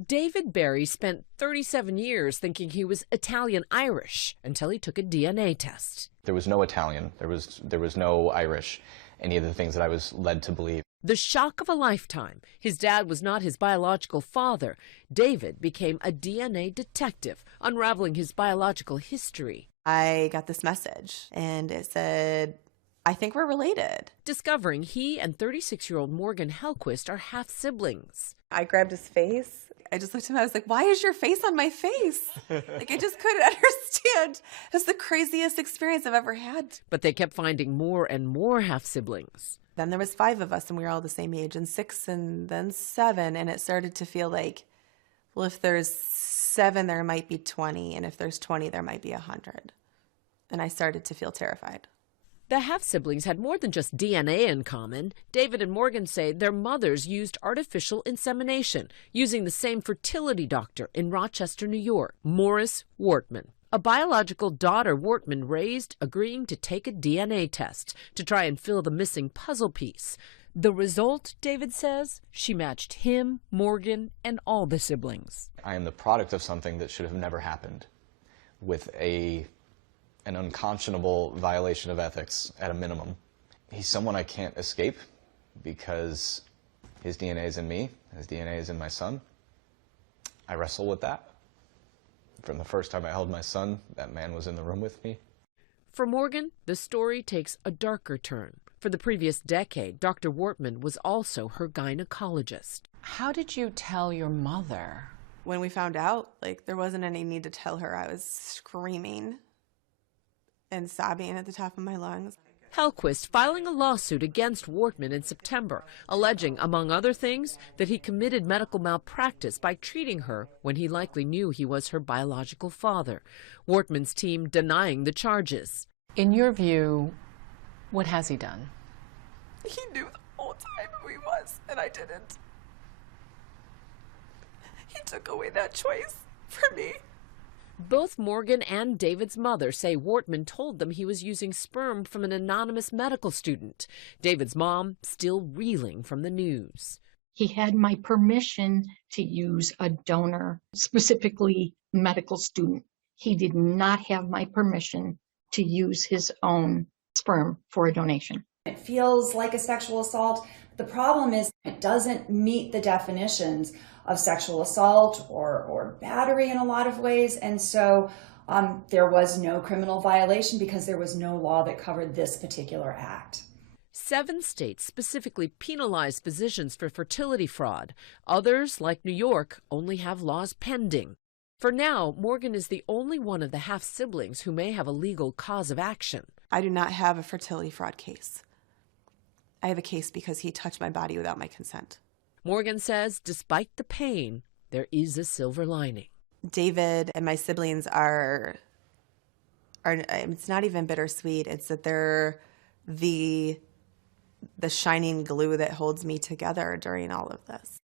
David Barry spent 37 years thinking he was Italian-Irish until he took a DNA test. There was no Italian, there was no Irish, any of the things that I was led to believe. The shock of a lifetime. His dad was not his biological father. David became a DNA detective, unraveling his biological history. I got this message, and it said, "I think we're related." Discovering he and 36-year-old Morgan Hellquist are half-siblings. I grabbed his face. I just looked at him. I was like, "Why is your face on my face?" Like, I just couldn't understand. It was the craziest experience I've ever had. But they kept finding more and more half-siblings. Then there was 5 of us, and we were all the same age, and 6, and then 7. And it started to feel like, well, if there's 7, there might be 20. And if there's 20, there might be 100. And I started to feel terrified. The half-siblings had more than just DNA in common. David and Morgan say their mothers used artificial insemination, using the same fertility doctor in Rochester, New York, Morris Wortman. A biological daughter Wortman raised, agreeing to take a DNA test to try and fill the missing puzzle piece. The result, David says, she matched him, Morgan, and all the siblings. I am the product of something that should have never happened, with an unconscionable violation of ethics at a minimum. He's someone I can't escape because his DNA is in me, his DNA is in my son. I wrestle with that. From the first time I held my son, that man was in the room with me. For Morgan, the story takes a darker turn. For the previous decade, Dr. Wortman was also her gynecologist. How did you tell your mother? When we found out, like, there wasn't any need to tell her. I was screaming and sobbing at the top of my lungs. Hellquist filing a lawsuit against Wortman in September, alleging, among other things, that he committed medical malpractice by treating her when he likely knew he was her biological father. Wortman's team denying the charges. In your view, what has he done? He knew the whole time who he was, and I didn't. He took away that choice for me. Both Morgan and David's mother say Wortman told them he was using sperm from an anonymous medical student. David's mom still reeling from the news. He had my permission to use a donor, specifically medical student. He did not have my permission to use his own sperm for a donation. It feels like a sexual assault. The problem is it doesn't meet the definitions of sexual assault or battery in a lot of ways. And so there was no criminal violation because there was no law that covered this particular act. 7 states specifically penalize physicians for fertility fraud. Others, like New York, only have laws pending. For now, Morgan is the only one of the half-siblings who may have a legal cause of action. I do not have a fertility fraud case. I have a case because he touched my body without my consent. Morgan says, despite the pain, there is a silver lining. David and my siblings are it's not even bittersweet. It's that they're the shining glue that holds me together during all of this.